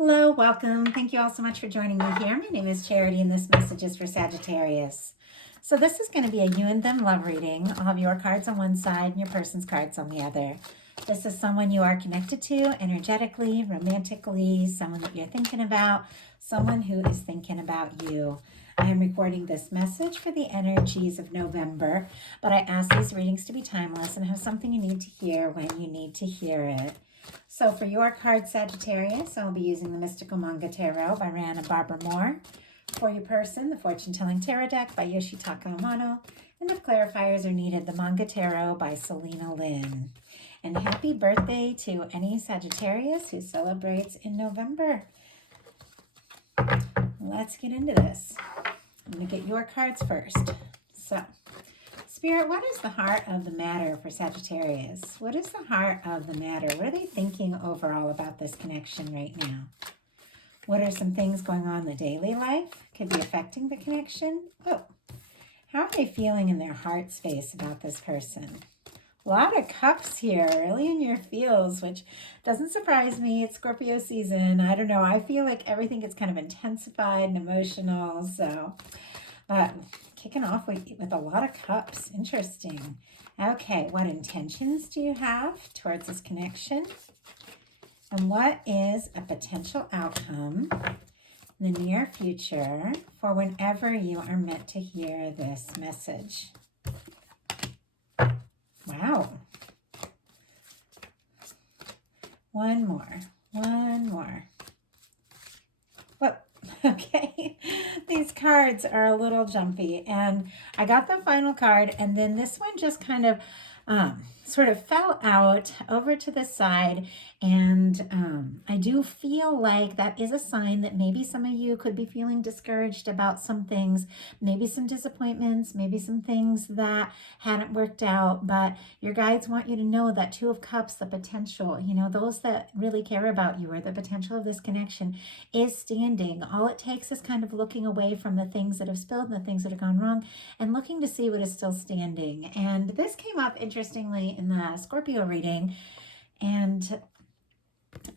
Hello, welcome. Thank you all so much for joining me here. My name is Charity, and this message is for Sagittarius. So this is going to be a you and them love reading. I'll have your cards on one side and your person's cards on the other. This is someone you are connected to energetically, romantically, someone that you're thinking about, someone who is thinking about you. I am recording this message for the energies of November, but I ask these readings to be timeless and have something you need to hear when you need to hear it. So for your card, Sagittarius, I'll be using the Mystical Manga Tarot by Rana Barbara Moore. For your person, the Fortune Telling Tarot Deck by Yoshitaka Amano. And if clarifiers are needed, the Manga Tarot by Selena Lynn. And happy birthday to any Sagittarius who celebrates in November. Let's get into this. I'm going to get your cards first. So, Spirit, what is the heart of the matter for Sagittarius? What is the heart of the matter? What are they thinking overall about this connection right now? What are some things going on in the daily life? Could be affecting the connection. Oh, how are they feeling in their heart space about this person? A lot of cups here, really in your feels, which doesn't surprise me. It's Scorpio season. I don't know. I feel like everything gets kind of intensified and emotional. So, kicking off with a lot of cups. Interesting. Okay, what intentions do you have towards this connection? And what is a potential outcome in the near future for whenever you are meant to hear this message? Wow. One more. Whoop. Okay, these cards are a little jumpy, and I got the final card, and then this one just kind of sort of fell out over to the side, and I do feel like that is a sign that maybe some of you could be feeling discouraged about some things, maybe some disappointments, maybe some things that hadn't worked out, but your guides want you to know that Two of Cups, the potential, those that really care about you or the potential of this connection is standing. All it takes is kind of looking away from the things that have spilled and the things that have gone wrong and looking to see what is still standing. And this came up interestingly in the Scorpio reading, and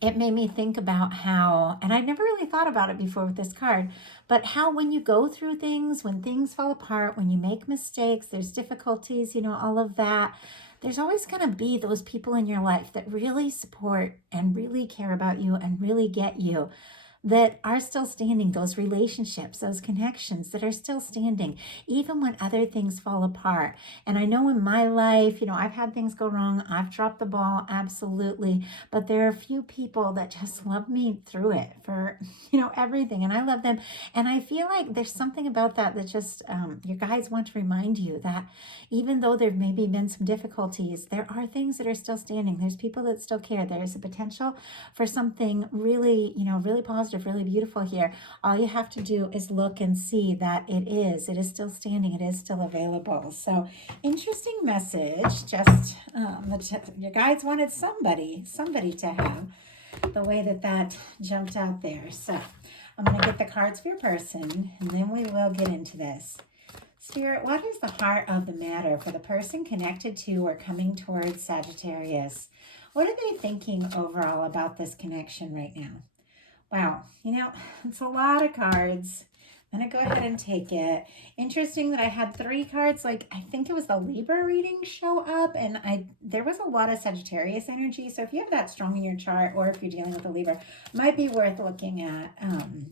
it made me think about how, and I never really thought about it before with this card, but how when you go through things, when things fall apart, when you make mistakes, there's difficulties, all of that, there's always going to be those people in your life that really support and really care about you and really get you, that are still standing, those relationships, those connections that are still standing, even when other things fall apart. And I know in my life, I've had things go wrong. I've dropped the ball, absolutely. But there are a few people that just love me through it for, everything. And I love them. And I feel like there's something about that just, your guides want to remind you that even though there maybe been some difficulties, there are things that are still standing. There's people that still care. There's a potential for something really, really positive, really beautiful here. All you have to do is look and see that it is still standing, it is still available. So interesting message. Just your guides wanted somebody to have the way that jumped out there. So I'm going to get the cards for your person, and then we will get into this. Spirit, what is the heart of the matter for the person connected to or coming towards Sagittarius? What are they thinking overall about this connection right now? Wow, it's a lot of cards. I'm going to go ahead and take it. Interesting that I had 3 cards, I think it was the Libra reading show up, and there was a lot of Sagittarius energy. So if you have that strong in your chart, or if you're dealing with a Libra, might be worth looking at,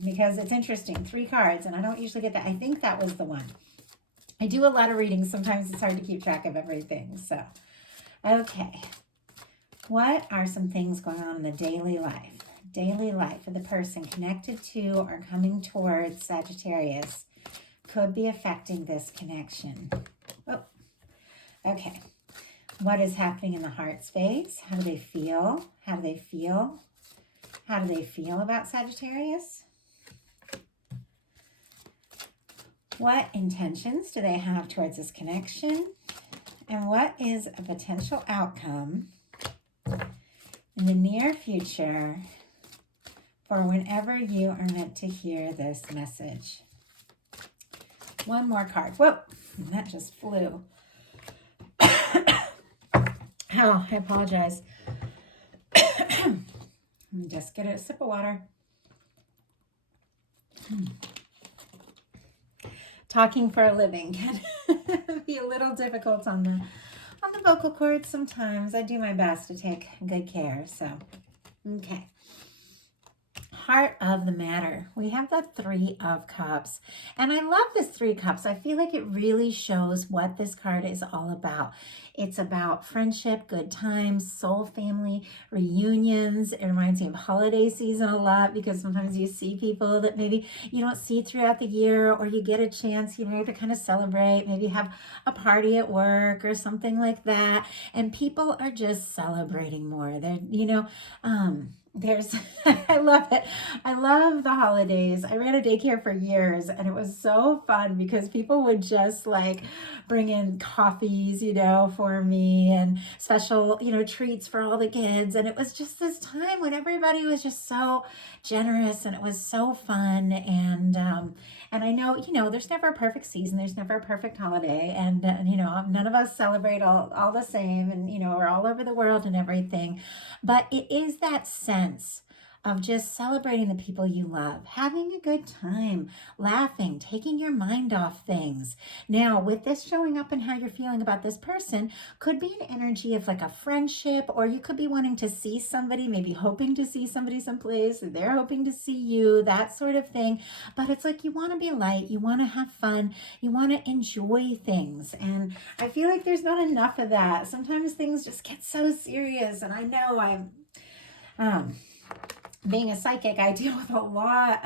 because it's interesting. 3 cards, and I don't usually get that. I think that was the one. I do a lot of readings. Sometimes it's hard to keep track of everything. So, okay. What are some things going on in the daily life? Daily life of the person connected to or coming towards Sagittarius could be affecting this connection. Oh, okay. What is happening in the heart space? How do they feel? How do they feel? How do they feel about Sagittarius? What intentions do they have towards this connection? And what is a potential outcome in the near future for whenever you are meant to hear this message? One more card. Whoa, that just flew. Oh, I apologize. Just get a sip of water. Talking for a living can be a little difficult on the vocal cords sometimes. I do my best to take good care. So, okay. Heart of the matter. We have the Three of Cups. And I love this Three Cups. I feel like it really shows what this card is all about. It's about friendship, good times, soul family, reunions. It reminds me of holiday season a lot because sometimes you see people that maybe you don't see throughout the year, or you get a chance, to kind of celebrate, maybe have a party at work or something like that. And people are just celebrating more. There's, I love it. I love the holidays. I ran a daycare for years, and it was so fun because people would just like bring in coffees, for me, and special, treats for all the kids. And it was just this time when everybody was just so generous, and it was so fun. And I know, there's never a perfect season. There's never a perfect holiday. And, none of us celebrate all the same, and, we're all over the world and everything. But it is that sense of just celebrating the people you love, having a good time, laughing, taking your mind off things. Now, with this showing up and how you're feeling about this person, could be an energy of like a friendship, or you could be wanting to see somebody, maybe hoping to see somebody someplace, or they're hoping to see you, that sort of thing. But it's like you want to be light, you want to have fun, you want to enjoy things. And I feel like there's not enough of that. Sometimes things just get so serious, and I know being a psychic, I deal with a lot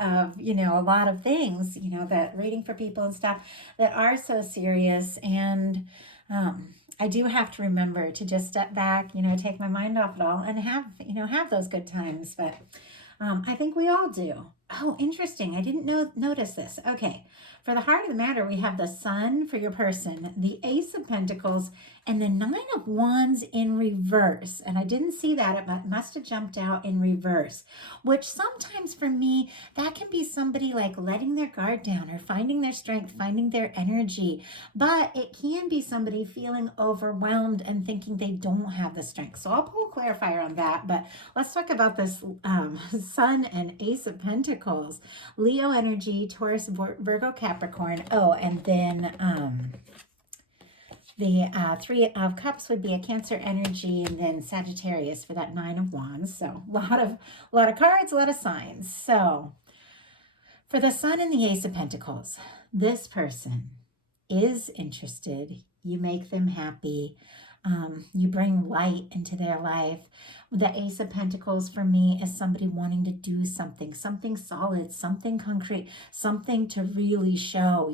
of things, that reading for people and stuff that are so serious. And I do have to remember to just step back, take my mind off it all and have those good times. But I think we all do. Oh, interesting. I didn't notice this. Okay. For the heart of the matter, we have the Sun for your person, the Ace of Pentacles, and the Nine of Wands in reverse. And I didn't see that. It must have jumped out in reverse, which sometimes for me, that can be somebody like letting their guard down or finding their strength, finding their energy. But it can be somebody feeling overwhelmed and thinking they don't have the strength. So I'll pull a clarifier on that. But let's talk about this Sun and Ace of Pentacles. Leo energy, Taurus, Virgo, Capricorn. Oh, and then the Three of Cups would be a Cancer energy, and then Sagittarius for that Nine of Wands. So a lot of cards, a lot of signs. So for the Sun and the Ace of Pentacles, this person is interested. You make them happy. You bring light into their life. The Ace of Pentacles for me is somebody wanting to do something solid, something concrete, something to really show,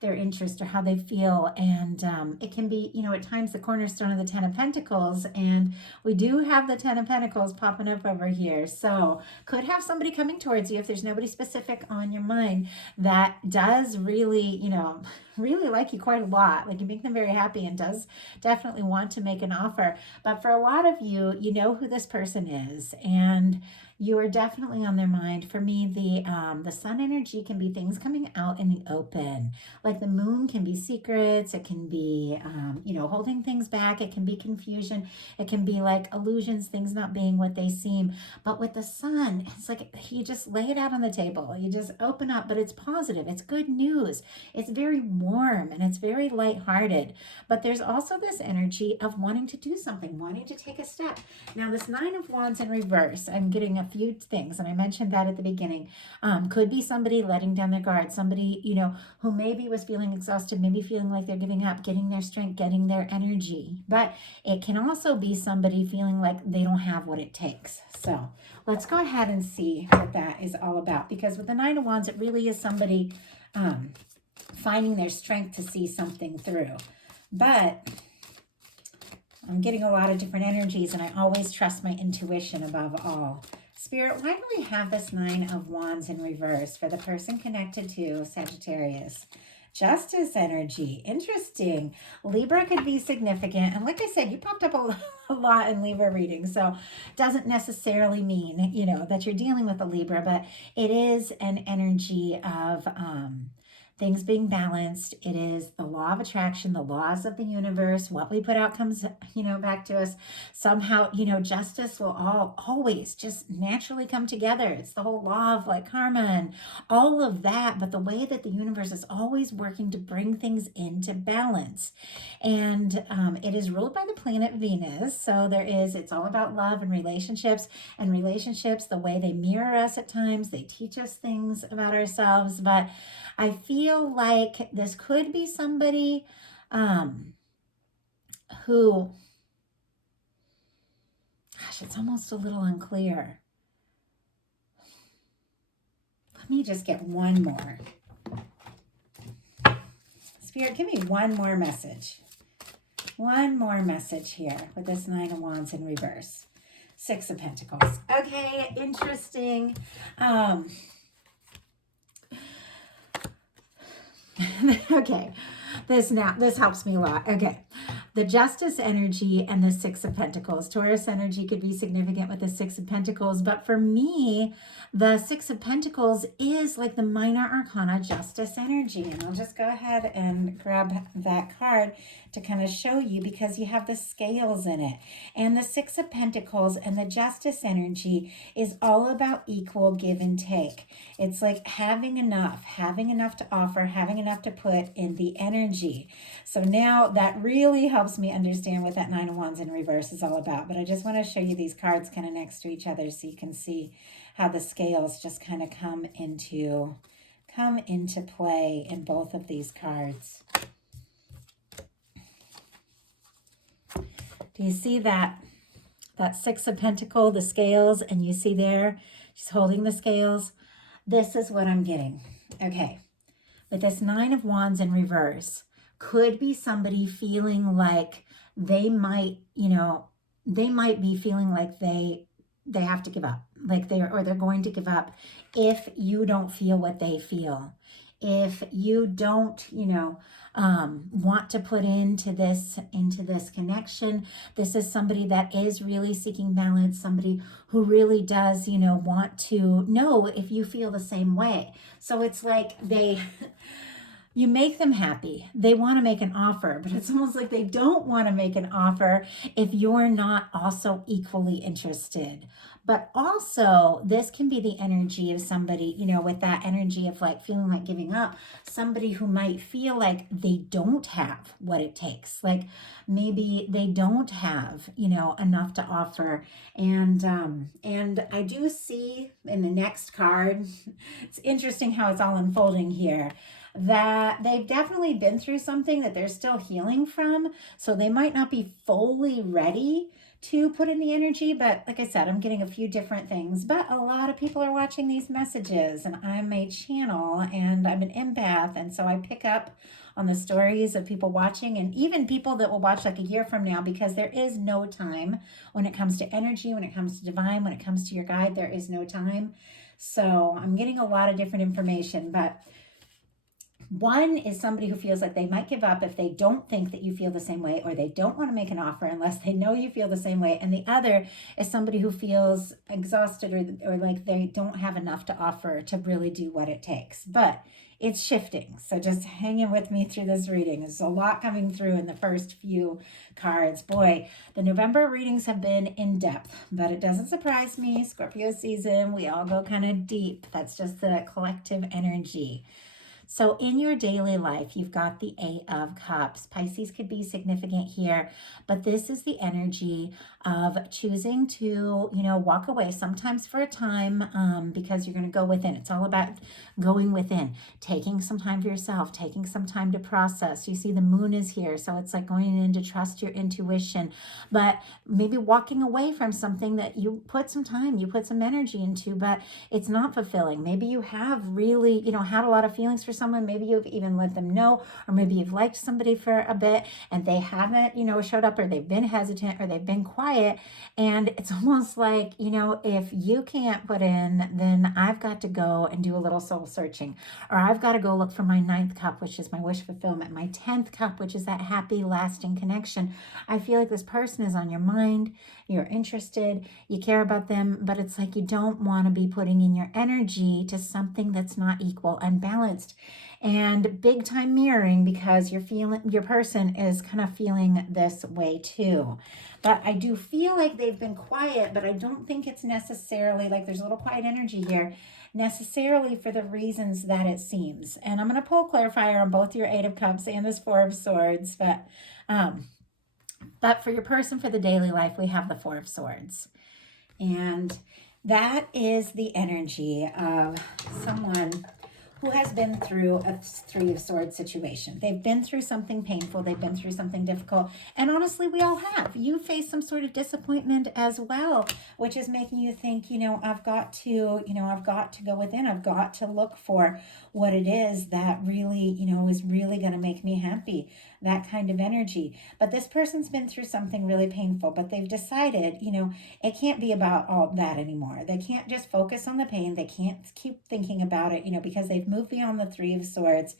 their interest or how they feel. And it can be, at times the cornerstone of the Ten of Pentacles. And we do have the Ten of Pentacles popping up over here. So could have somebody coming towards you if there's nobody specific on your mind that does really, really like you quite a lot. Like you make them very happy and does definitely want to make an offer. But for a lot of you, you know who this person is, and you are definitely on their mind. For me, the Sun energy can be things coming out in the open. Like the Moon can be secrets. It can be, holding things back. It can be confusion. It can be like illusions, things not being what they seem. But with the Sun, it's like you just lay it out on the table. You just open up, but it's positive. It's good news. It's very warm and it's very lighthearted. But there's also this energy of wanting to do something, wanting to take a step. Now, this Nine of Wands in reverse, I'm getting a few things, and I mentioned that at the beginning. Could be somebody letting down their guard, somebody, who maybe was feeling exhausted, maybe feeling like they're giving up, getting their strength, getting their energy. But it can also be somebody feeling like they don't have what it takes. So let's go ahead and see what that is all about. Because with the Nine of Wands, it really is somebody finding their strength to see something through. But I'm getting a lot of different energies, and I always trust my intuition above all. Spirit, why do we have this Nine of Wands in reverse for the person connected to Sagittarius? Justice energy. Interesting. Libra could be significant. And like I said, you popped up a lot in Libra reading. So doesn't necessarily mean, that you're dealing with a Libra, but it is an energy of things being balanced. It is the law of attraction, the laws of the universe. What we put out comes, back to us. Somehow, justice will always just naturally come together. It's the whole law of like karma and all of that. But the way that the universe is always working to bring things into balance. And it is ruled by the planet Venus. So it's all about love and relationships. And relationships, the way they mirror us at times, they teach us things about ourselves. But I feel like this could be somebody who, gosh, it's almost a little unclear. Let me just get one more. Spirit, give me one more message. One more message here with this Nine of Wands in reverse. Six of Pentacles. Okay, interesting. Okay, this helps me a lot. Okay, the Justice energy and the Six of Pentacles. Taurus energy could be significant with the Six of Pentacles, but for me, the Six of Pentacles is like the minor arcana Justice energy. And I'll just go ahead and grab that card to kind of show you, because you have the scales in it. And the Six of Pentacles and the Justice energy is all about equal give and take. It's like having enough to offer, having enough to put in the energy. So now that really helps me understand what that Nine of Wands in reverse is all about. But I just want to show you these cards kind of next to each other so you can see how the scales just kind of come into play in both of these cards. Do you see that Six of Pentacles, the scales, and you see there, she's holding the scales? This is what I'm getting. Okay. But this Nine of Wands in reverse could be somebody feeling like they might be feeling like they have to give up, like they're going to give up if you don't feel what they feel. If you don't, want to put into this connection, this is somebody that is really seeking balance, somebody who really does, want to know if you feel the same way. So it's like you make them happy. They want to make an offer, but it's almost like they don't want to make an offer if you're not also equally interested. But also, this can be the energy of somebody, with that energy of like feeling like giving up, somebody who might feel like they don't have what it takes. Like maybe they don't have, enough to offer. And I do see in the next card, it's interesting how it's all unfolding here, that they've definitely been through something that they're still healing from. So they might not be fully ready to put in the energy, but like I said, I'm getting a few different things. But a lot of people are watching these messages, and I'm a channel and I'm an empath, and so I pick up on the stories of people watching, and even people that will watch like a year from now, because there is no time when it comes to energy, when it comes to divine, when it comes to your guide, there is no time. So I'm getting a lot of different information, but one is somebody who feels like they might give up if they don't think that you feel the same way, or they don't want to make an offer unless they know you feel the same way. And the other is somebody who feels exhausted or like they don't have enough to offer to really do what it takes. But it's shifting. So just hang in with me through this reading. There's a lot coming through in the first few cards. Boy, the November readings have been in depth, but it doesn't surprise me. Scorpio season, we all go kind of deep. That's just the collective energy. So in your daily life, you've got the Eight of Cups. Pisces could be significant here, but this is the energy of choosing to, walk away sometimes for a time because you're going to go within. It's all about going within, taking some time for yourself, taking some time to process. You see the moon is here, so it's like going in to trust your intuition, but maybe walking away from something that you put some time, you put some energy into, but it's not fulfilling. Maybe you have really, had a lot of feelings for someone. Maybe you've even let them know, or maybe you've liked somebody for a bit and they haven't, showed up, or they've been hesitant, or they've been quiet. And it's almost like, if you can't put in, then I've got to go and do a little soul searching, or I've got to go look for my 9th cup, which is my wish fulfillment, my 10th cup, which is that happy, lasting connection. I feel like this person is on your mind. you're interested, you care about them, but it's like you don't want to be putting in your energy to something that's not equal and balanced. And big time mirroring, because you're feeling, your person is kind of feeling this way too. But I do feel like they've been quiet, but I don't think it's necessarily like there's a little quiet energy here necessarily for the reasons that it seems. And I'm going to pull clarifier on both your Eight of Cups and this Four of Swords, but for your person, for the daily life, we have the Four of Swords. And that is the energy of someone who has been through a Three of Swords situation. They've been through something painful. They've been through something difficult. And honestly, we all have. You face some sort of disappointment as well, which is making you think, I've got to go within. I've got to look for what it is that really, is really going to make me happy. That kind of energy. But this person's been through something really painful, but they've decided, it can't be about all that anymore. They can't just focus on the pain. They can't keep thinking about it, because they've moved beyond the Three of Swords.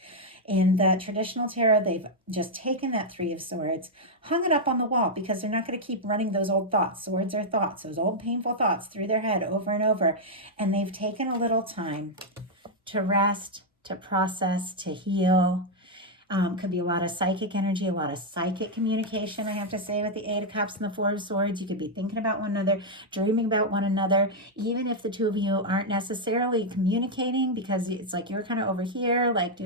In the traditional tarot, they've just taken that Three of Swords, hung it up on the wall, because they're not going to keep running those old thoughts. Swords are thoughts, those old painful thoughts through their head over and over. And they've taken a little time to rest, to process, to heal. Could be a lot of psychic energy, a lot of psychic communication, I have to say, with the Eight of Cups and the Four of Swords. You could be thinking about one another, dreaming about one another, even if the two of you aren't necessarily communicating, because it's like you're kind of over here, like,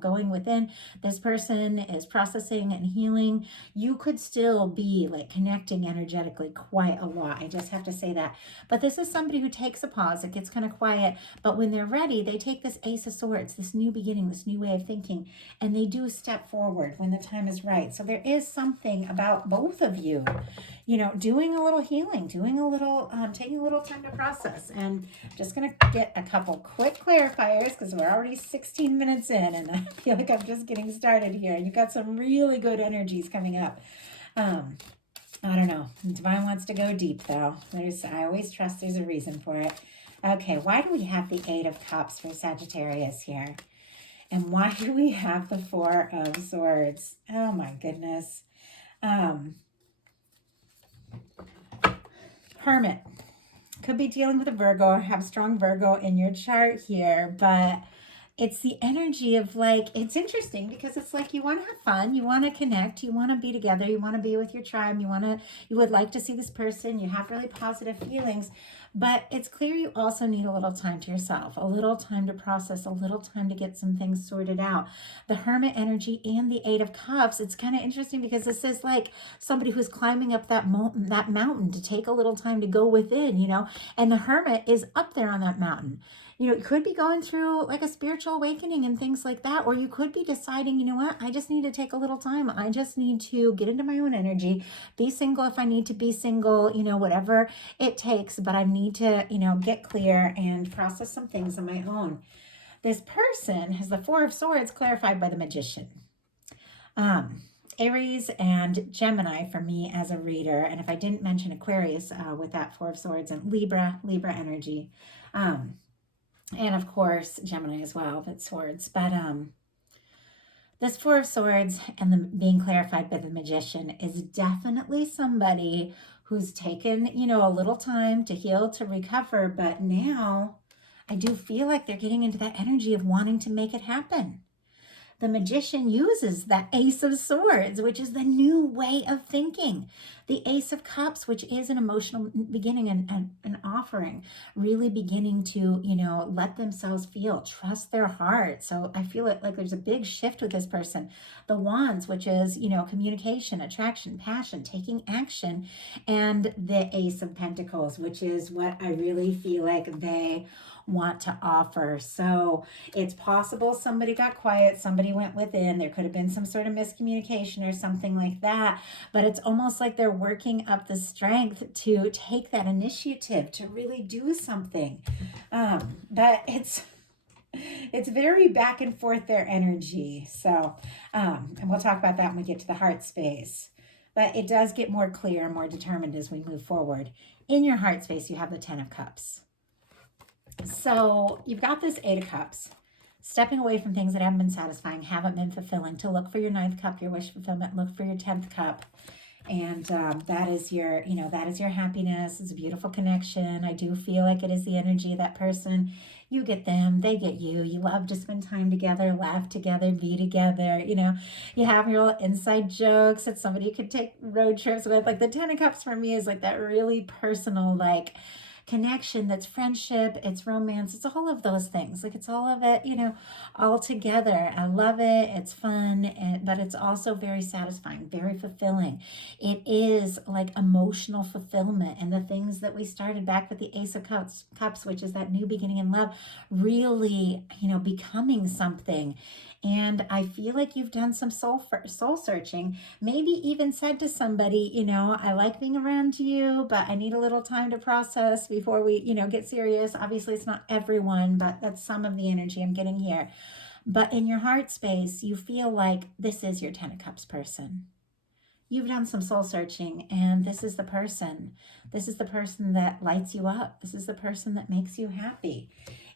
going within. This person is processing and healing. You could still be like connecting energetically quite a lot. I just have to say that. But this is somebody who takes a pause. It gets kind of quiet. But when they're ready, they take this Ace of Swords, this new beginning, this new way of thinking, and they do step forward when the time is right. So there is something about both of you, doing a little healing, doing a little, taking a little time to process. And I'm just going to get a couple quick clarifiers, because we're already 16 minutes in, and I feel like I'm just getting started here. You've got some really good energies coming up. I don't know. Divine wants to go deep, though. I always trust there's a reason for it. Okay, why do we have the Eight of Cups for Sagittarius here? And why do we have the Four of Swords? Oh my goodness. Hermit. Could be dealing with a Virgo, or have strong Virgo in your chart here, but it's the energy of like, it's interesting because it's like you want to have fun, you want to connect, you want to be together, you want to be with your tribe, you would like to see this person, you have really positive feelings, but it's clear you also need a little time to yourself, a little time to process, a little time to get some things sorted out. The Hermit energy and the Eight of Cups, it's kind of interesting because this is like somebody who's climbing up that mountain to take a little time to go within, and the Hermit is up there on that mountain. You could be going through like a spiritual awakening and things like that, or you could be deciding, you know what, I just need to take a little time. I just need to get into my own energy, be single if I need to be single, whatever it takes, but I need to, get clear and process some things on my own. This person has the Four of Swords clarified by the Magician. Aries and Gemini for me as a reader. And if I didn't mention Aquarius with that Four of Swords, and Libra energy. And of course, Gemini as well, but swords. But this Four of Swords and the being clarified by the Magician is definitely somebody who's taken, a little time to heal, to recover. But now I do feel like they're getting into that energy of wanting to make it happen. The Magician uses that Ace of Swords, which is the new way of thinking. The Ace of Cups, which is an emotional beginning and an offering, really beginning to, let themselves feel, trust their heart. So I feel like there's a big shift with this person. The Wands, which is, communication, attraction, passion, taking action. And the Ace of Pentacles, which is what I really feel like they want to offer. So it's possible somebody got quiet, somebody went within, there could have been some sort of miscommunication or something like that, but it's almost like they're working up the strength to take that initiative to really do something. But it's very back and forth, their energy. So and we'll talk about that when we get to the heart space. But it does get more clear, more determined as we move forward. In your heart space, you have the Ten of Cups. So you've got this Eight of Cups, stepping away from things that haven't been satisfying, haven't been fulfilling, to look for your ninth cup, your wish fulfillment, look for your 10th cup. And that is your, that is your happiness. It's a beautiful connection. I do feel like it is the energy of that person. You get them, they get you. You love to spend time together, laugh together, be together. You have your little inside jokes that somebody you could take road trips with. Like the Ten of Cups for me is like that really personal, like, connection that's friendship, it's romance, it's all of those things. Like it's all of it, all together. I love it. It's fun, but it's also very satisfying, very fulfilling. It is like emotional fulfillment, and the things that we started back with the Ace of Cups, which is that new beginning in love, really, becoming something. And I feel like you've done some soul searching, maybe even said to somebody, I like being around you, but I need a little time to process before we, get serious. Obviously, it's not everyone, but that's some of the energy I'm getting here. But in your heart space, you feel like this is your Ten of Cups person. You've done some soul searching, and this is the person. This is the person that lights you up. This is the person that makes you happy.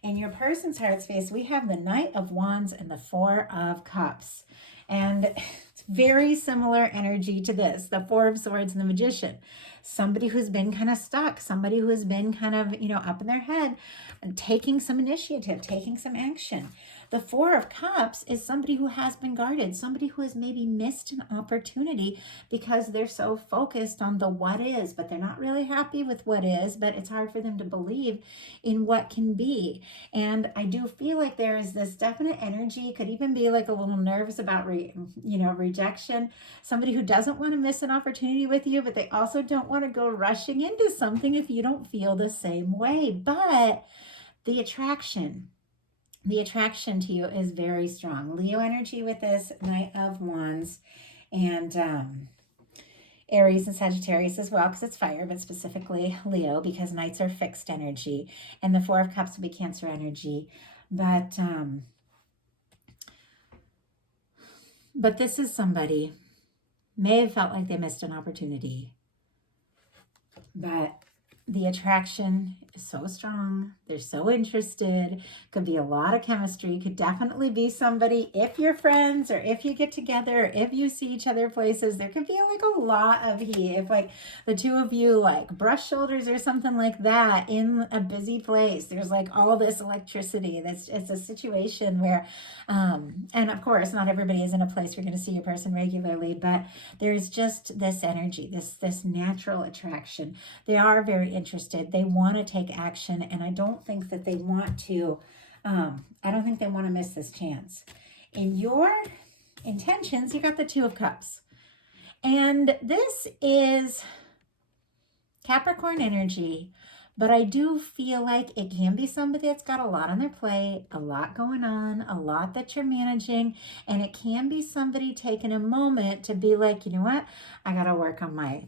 In your person's heart space, we have the Knight of Wands and the Four of Cups. And it's very similar energy to this, the Four of Swords and the Magician. Somebody who's been kind of stuck, somebody who has been kind of, up in their head, taking some initiative, taking some action. The Four of Cups is somebody who has been guarded, somebody who has maybe missed an opportunity because they're so focused on the what is, but they're not really happy with what is, but it's hard for them to believe in what can be. And I do feel like there is this definite energy, could even be like a little nervous about, rejection. Somebody who doesn't want to miss an opportunity with you, but they also don't want to go rushing into something if you don't feel the same way. But the attraction to you is very strong. Leo energy with this Knight of Wands, and Aries and Sagittarius as well, because it's fire, but specifically Leo, because Knights are fixed energy, and the Four of Cups will be Cancer energy. But this is somebody may have felt like they missed an opportunity, but the attraction is so strong. They're so interested. Could be a lot of chemistry. Could definitely be somebody, if you're friends or if you get together, or if you see each other places, there could be like a lot of heat. If like the two of you like brush shoulders or something like that in a busy place, there's like all this electricity. It's a situation where, and of course, not everybody is in a place where you're going to see your person regularly, but there's just this energy, this natural attraction. They are very interested. They want to take action, and I don't think that they want to miss this chance. In your intentions, you got the Two of Cups, and this is Capricorn energy, but I do feel like it can be somebody that's got a lot on their plate, a lot going on, a lot that you're managing, and it can be somebody taking a moment to be like, you know what, I got to work on my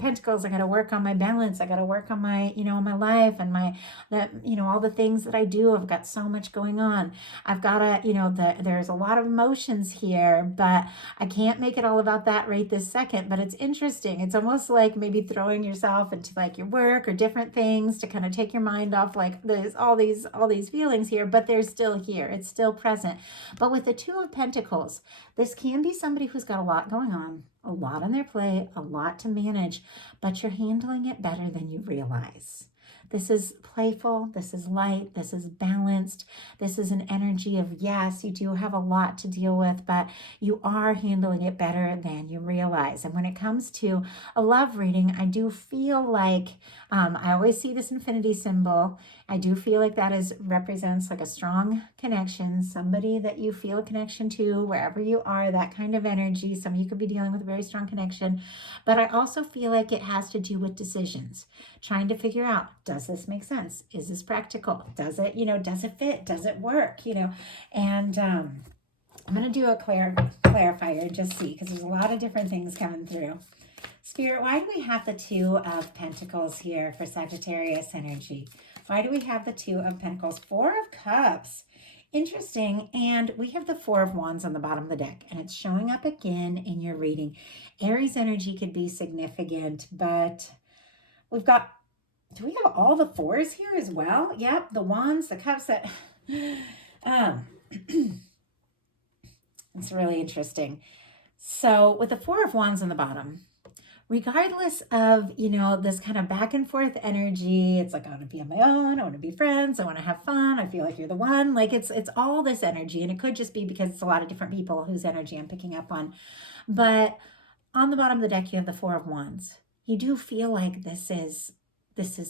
pentacles. I got to work on my balance. I got to work on my, my life and all the things that I do. I've got so much going on. I've got to, there's a lot of emotions here, but I can't make it all about that right this second. But it's interesting. It's almost like maybe throwing yourself into like your work or different things to kind of take your mind off like there's all these feelings here, but they're still here. It's still present. But with the Two of Pentacles, this can be somebody who's got a lot going on, a lot on their plate, a lot to manage, but you're handling it better than you realize. This is playful, this is light, this is balanced, this is an energy of, yes, you do have a lot to deal with, but you are handling it better than you realize. And when it comes to a love reading, I do feel like, I always see this infinity symbol. I do feel like that represents like a strong connection, somebody that you feel a connection to wherever you are, that kind of energy. Some of you could be dealing with a very strong connection, but I also feel like it has to do with decisions, trying to figure out, does this make sense? Is this practical? Does it, does it fit? Does it work? And I'm going to do a clarifier and just see, because there's a lot of different things coming through. Spirit, why do we have the Two of Pentacles here for Sagittarius energy? Why do we have the Two of Pentacles? Four of Cups. Interesting. And we have the Four of Wands on the bottom of the deck, and it's showing up again in your reading. Aries energy could be significant, but we've got, do we have all the fours here as well? Yep, the Wands, the Cups, that it's really interesting. So with the Four of Wands on the bottom, regardless of, this kind of back and forth energy, it's like, I want to be on my own, I want to be friends, I want to have fun, I feel like you're the one. Like it's all this energy. And it could just be because it's a lot of different people whose energy I'm picking up on. But on the bottom of the deck, you have the Four of Wands. You do feel like this is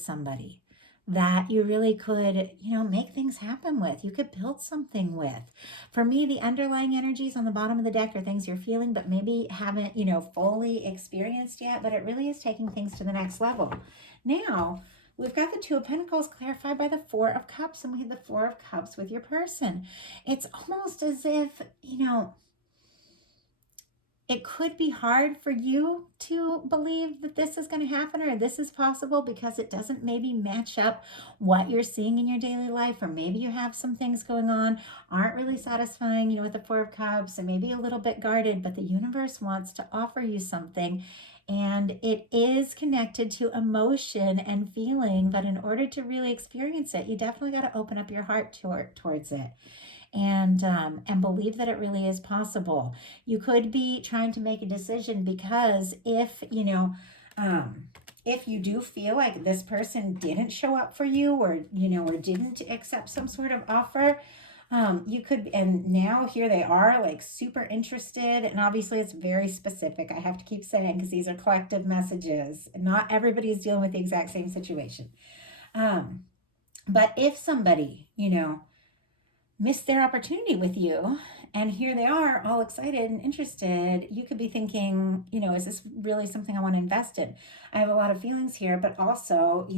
somebody that you really could, make things happen with. You could build something with. For me, the underlying energies on the bottom of the deck are things you're feeling, but maybe haven't, fully experienced yet, but it really is taking things to the next level. Now, we've got the Two of Pentacles clarified by the Four of Cups, and we have the Four of Cups with your person. It's almost as if, it could be hard for you to believe that this is going to happen or this is possible because it doesn't maybe match up what you're seeing in your daily life, or maybe you have some things going on aren't really satisfying, with the Four of Cups, and maybe a little bit guarded, but the universe wants to offer you something. And it is connected to emotion and feeling, but in order to really experience it, you definitely got to open up your heart towards it. And believe that it really is possible. You could be trying to make a decision because if you do feel like this person didn't show up for you, or or didn't accept some sort of offer, you could, and now here they are, like super interested. And obviously it's very specific, I have to keep saying, because these are collective messages. Not everybody is dealing with the exact same situation. But if somebody, missed their opportunity with you, and here they are all excited and interested, you could be thinking, is this really something I want to invest in? I have a lot of feelings here, but also,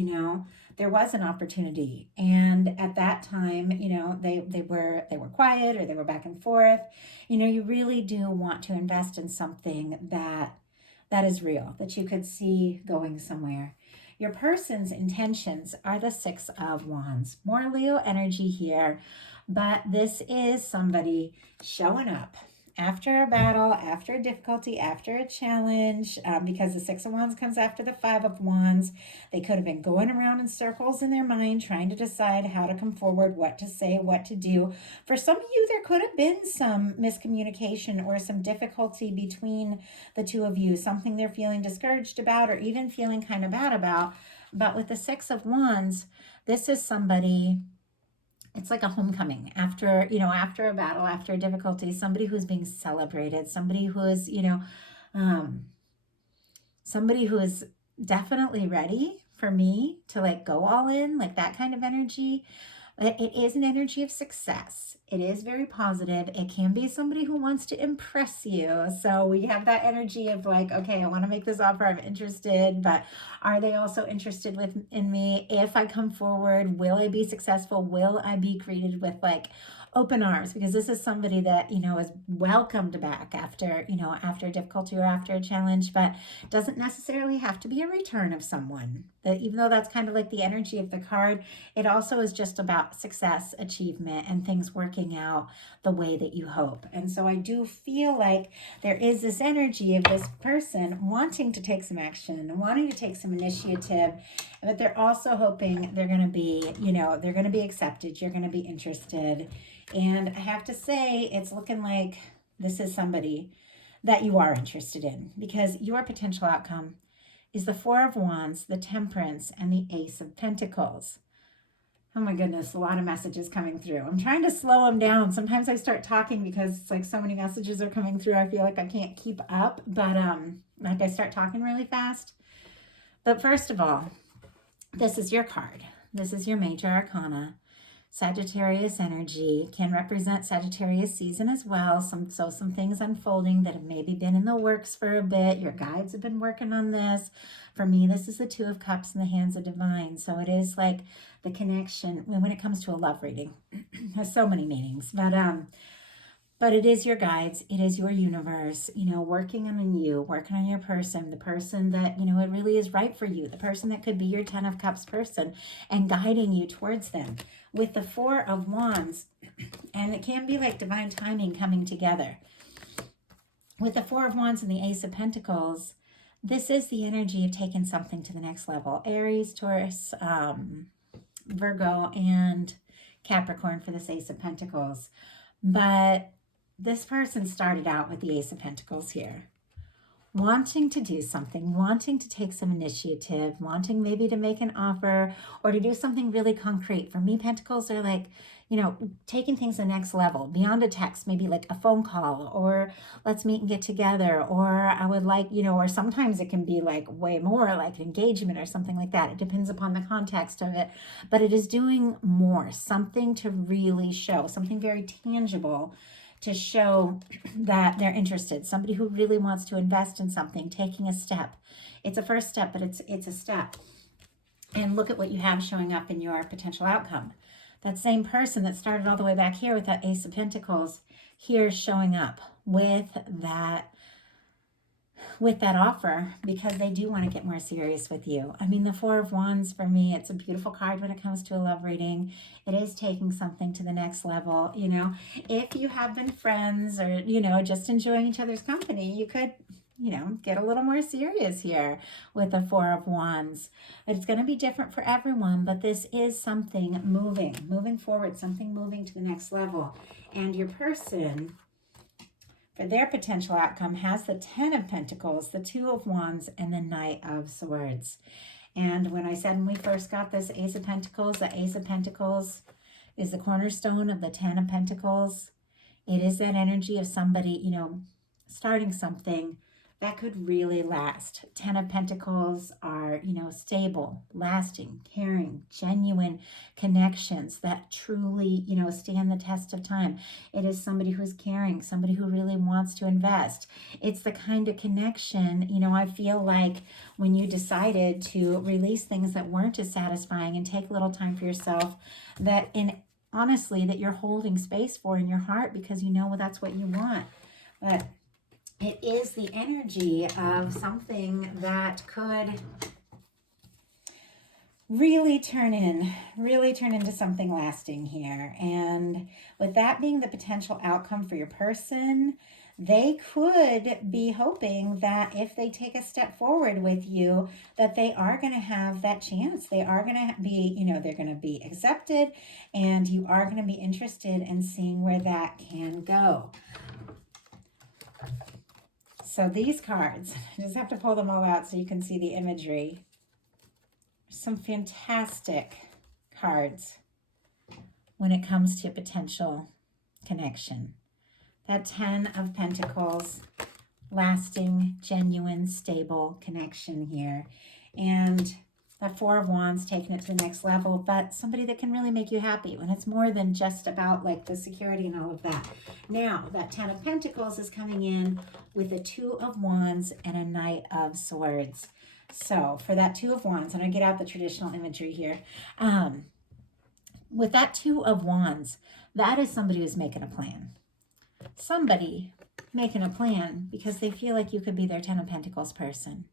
there was an opportunity, and at that time, they were quiet, or they were back and forth. You really do want to invest in something that is real, that you could see going somewhere. Your person's intentions are the Six of Wands. More Leo energy here, but this is somebody showing up after a battle, after a difficulty, after a challenge, because the Six of Wands comes after the Five of Wands. They could have been going around in circles in their mind, trying to decide how to come forward, what to say, what to do. For some of you, there could have been some miscommunication or some difficulty between the two of you, something they're feeling discouraged about, or even feeling kind of bad about. But with the Six of Wands, this is somebody, it's like a homecoming after, after a battle, after a difficulty, somebody who's being celebrated, somebody who is, somebody who is definitely ready for me to like go all in, like that kind of energy. It is an energy of success. It is very positive. It can be somebody who wants to impress you. So we have that energy of like, okay, I want to make this offer. I'm interested, but are they also interested in me? If I come forward, will I be successful? Will I be greeted with like open arms? Because this is somebody that, is welcomed back after, after a difficulty or after a challenge, but doesn't necessarily have to be a return of someone. That even though that's kind of like the energy of the card, it also is just about success, achievement, and things working out the way that you hope. And so I do feel like there is this energy of this person wanting to take some action, wanting to take some initiative, but they're also hoping they're going to be, they're going to be accepted. You're going to be interested. And I have to say, it's looking like this is somebody that you are interested in, because your potential outcome is the Four of Wands, the Temperance, and the Ace of Pentacles. Oh my goodness, a lot of messages coming through. I'm trying to slow them down. Sometimes I start talking because it's like so many messages are coming through. I feel like I can't keep up, but like I start talking really fast. But first of all, this is your card. This is your major arcana. Sagittarius energy can represent Sagittarius season as well. Some things unfolding that have maybe been in the works for a bit. Your guides have been working on this. For me, this is the Two of Cups in the hands of divine. So it is like the connection when it comes to a love reading. It has so many meanings, but it is your guides. It is your universe, working on you, working on your person, the person that, it really is right for you, the person that could be your 10 of Cups person, and guiding you towards them. With the Four of Wands, and it can be like divine timing coming together. With the Four of Wands and the Ace of Pentacles, this is the energy of taking something to the next level. Aries, Taurus, Virgo, and Capricorn for this Ace of Pentacles. But this person started out with the Ace of Pentacles here, wanting to do something, wanting to take some initiative, wanting maybe to make an offer or to do something really concrete. For me, Pentacles are like, you know, taking things to the next level, beyond a text, maybe like a phone call, or let's meet and get together, or I would like, you know, or sometimes it can be like way more like an engagement or something like that. It depends upon the context of it, but it is doing more, something to really show, something very tangible to show that they're interested. Somebody who really wants to invest in something, taking a step. It's a first step, but it's a step. And look at what you have showing up in your potential outcome. That same person that started all the way back here with that Ace of Pentacles, here showing up with that offer, because they do want to get more serious with you. I mean, the Four of Wands, for me, it's a beautiful card when it comes to a love reading. It is taking something to the next level. You know, if you have been friends or, you know, just enjoying each other's company, you could, you know, get a little more serious here with the Four of Wands. It's going to be different for everyone, but this is something moving forward, something moving to the next level. And your person, for their potential outcome, has the Ten of Pentacles, the Two of Wands, and the Knight of Swords. And when I said when we first got this Ace of Pentacles, the Ace of Pentacles is the cornerstone of the Ten of Pentacles. It is that energy of somebody, you know, starting something that could really last. Ten of Pentacles are, you know, stable, lasting, caring, genuine connections that truly, you know, stand the test of time. It is somebody who's caring, somebody who really wants to invest. It's the kind of connection, you know, I feel like when you decided to release things that weren't as satisfying and take a little time for yourself, that honestly, that you're holding space for in your heart, because you know that's what you want. But it is the energy of something that could really turn into something lasting here. And with that being the potential outcome for your person, they could be hoping that if they take a step forward with you, that they are going to have that chance. They are going to be, you know, they're going to be accepted, and you are going to be interested in seeing where that can go. So these cards, I just have to pull them all out so you can see the imagery. Some fantastic cards when it comes to potential connection. That Ten of Pentacles, lasting, genuine, stable connection here. And that Four of Wands, taking it to the next level, but somebody that can really make you happy when it's more than just about like the security and all of that. Now, that Ten of Pentacles is coming in with a Two of Wands and a Knight of Swords. So for that Two of Wands, and I get out the traditional imagery here, with that Two of Wands, that is somebody who's making a plan. Somebody making a plan because they feel like you could be their Ten of Pentacles person.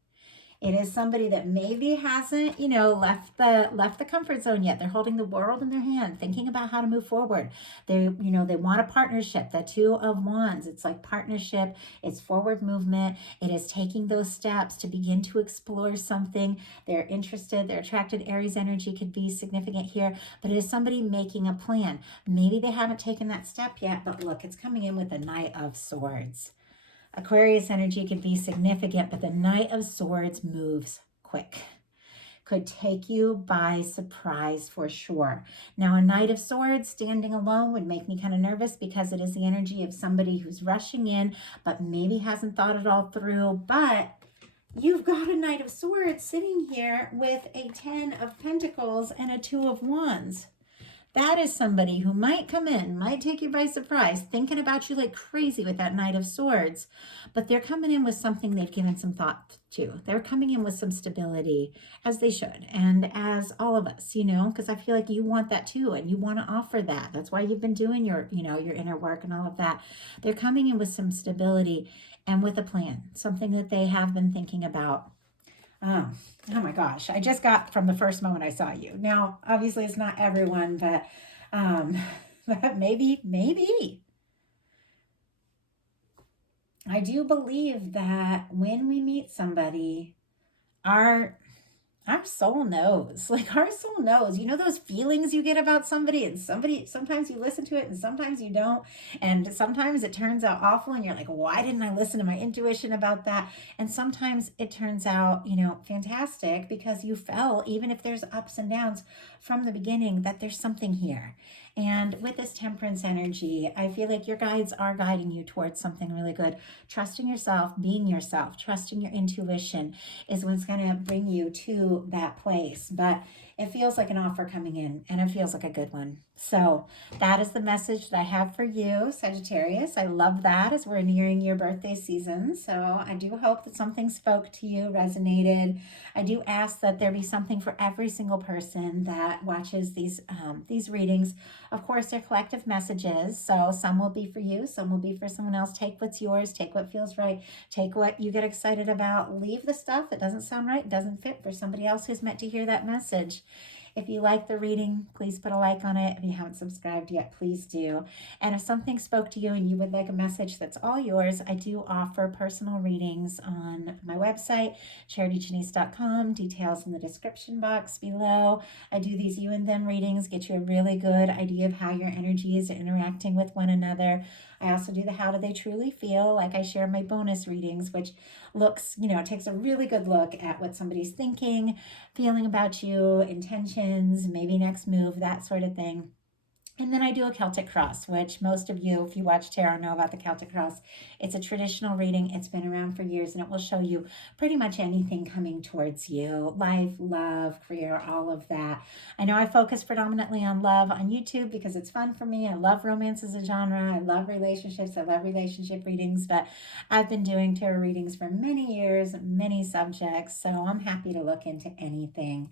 It is somebody that maybe hasn't, you know, left the comfort zone yet. They're holding the world in their hand, thinking about how to move forward. They, you know, they want a partnership. The Two of Wands, it's like partnership. It's forward movement. It is taking those steps to begin to explore something. They're interested. They're attracted. Aries energy could be significant here, but it is somebody making a plan. Maybe they haven't taken that step yet, but look, it's coming in with the Knight of Swords. Aquarius energy could be significant, but the Knight of Swords moves quick. Could take you by surprise for sure. Now, a Knight of Swords standing alone would make me kind of nervous because it is the energy of somebody who's rushing in, but maybe hasn't thought it all through. But you've got a Knight of Swords sitting here with a Ten of Pentacles and a Two of Wands. That is somebody who might come in, might take you by surprise, thinking about you like crazy with that Knight of Swords, but they're coming in with something they've given some thought to. They're coming in with some stability, as they should, and as all of us, you know, because I feel like you want that too, and you want to offer that. That's why you've been doing your, you know, your inner work and all of that. They're coming in with some stability and with a plan, something that they have been thinking about. Oh my gosh, I just got from the first moment I saw you. Now, obviously it's not everyone, but maybe. I do believe that when we meet somebody, our our soul knows. Like our soul knows. You know those feelings you get about somebody, and sometimes you listen to it and sometimes you don't. And sometimes it turns out awful and you're like, why didn't I listen to my intuition about that? And sometimes it turns out, fantastic because you felt, even if there's ups and downs from the beginning, that there's something here. And with this temperance energy, I feel like your guides are guiding you towards something really good. Trusting yourself, being yourself, trusting your intuition is what's going to bring you to that place. But it feels like an offer coming in, and it feels like a good one. So that is the message that I have for you, Sagittarius. I love that as we're nearing your birthday season. So I do hope that something spoke to you, resonated. I do ask that there be something for every single person that watches these readings. Of course, they're collective messages, so some will be for you, some will be for someone else. Take what's yours, take what feels right, take what you get excited about, leave the stuff that doesn't sound right, doesn't fit for somebody else who's meant to hear that message. If you like the reading, please put a like on it. If you haven't subscribed yet, please do. And if something spoke to you and you would like a message that's all yours, I do offer personal readings on my website, charityjanice.com. Details in the description box below. I do these you and them readings, get you a really good idea of how your energies are interacting with one another. I also do the how do they truly feel, like I share my bonus readings, which looks, takes a really good look at what somebody's thinking, feeling about you, intentions, maybe next move, that sort of thing. And then I do a Celtic cross, which most of you, if you watch tarot, know about the Celtic cross. It's a traditional reading. It's been around for years, and it will show you pretty much anything coming towards you. Life, love, career, all of that. I know I focus predominantly on love on YouTube because it's fun for me. I love romance as a genre. I love relationships. I love relationship readings, but I've been doing tarot readings for many years, many subjects, so I'm happy to look into anything.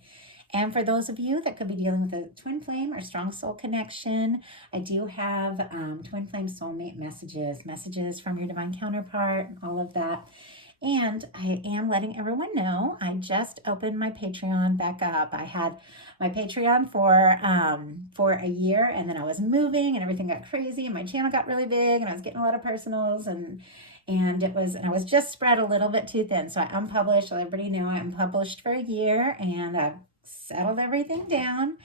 And for those of you that could be dealing with a twin flame or strong soul connection, I do have twin flame soulmate messages from your divine counterpart, all of that. And I am letting everyone know I just opened my Patreon back up. I had my Patreon for a year, and then I was moving and everything got crazy and my channel got really big and I was getting a lot of personals and I was just spread a little bit too thin. So I unpublished. Let everybody know I unpublished for a year, and I've settled everything down,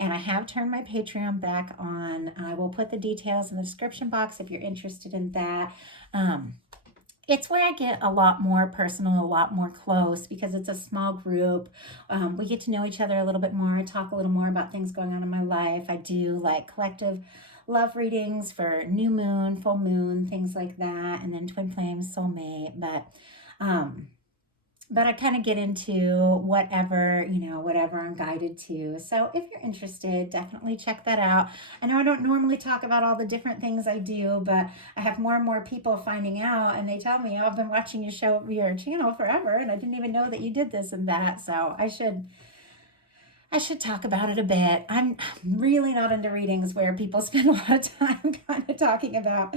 and I have turned my Patreon back on. I will put the details in the description box if you're interested in that. It's where I get a lot more personal, a lot more close, because it's a small group. We get to know each other a little bit more, talk a little more about things going on in my life. I do like collective love readings for new moon, full moon, things like that, and then twin flames, soulmate. But I kind of get into whatever I'm guided to. So if you're interested, definitely check that out. I know I don't normally talk about all the different things I do, but I have more and more people finding out, and they tell me, oh, I've been watching your channel forever, and I didn't even know that you did this and that. So I should talk about it a bit. I'm really not into readings where people spend a lot of time kind of talking about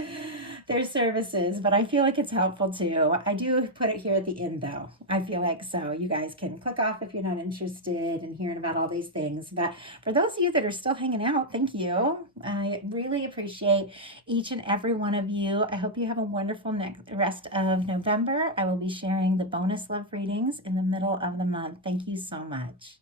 their services, but I feel like it's helpful too. I do put it here at the end though. I feel like so you guys can click off if you're not interested in hearing about all these things. But for those of you that are still hanging out, thank you. I really appreciate each and every one of you. I hope you have a wonderful rest of November. I will be sharing the bonus love readings in the middle of the month. Thank you so much.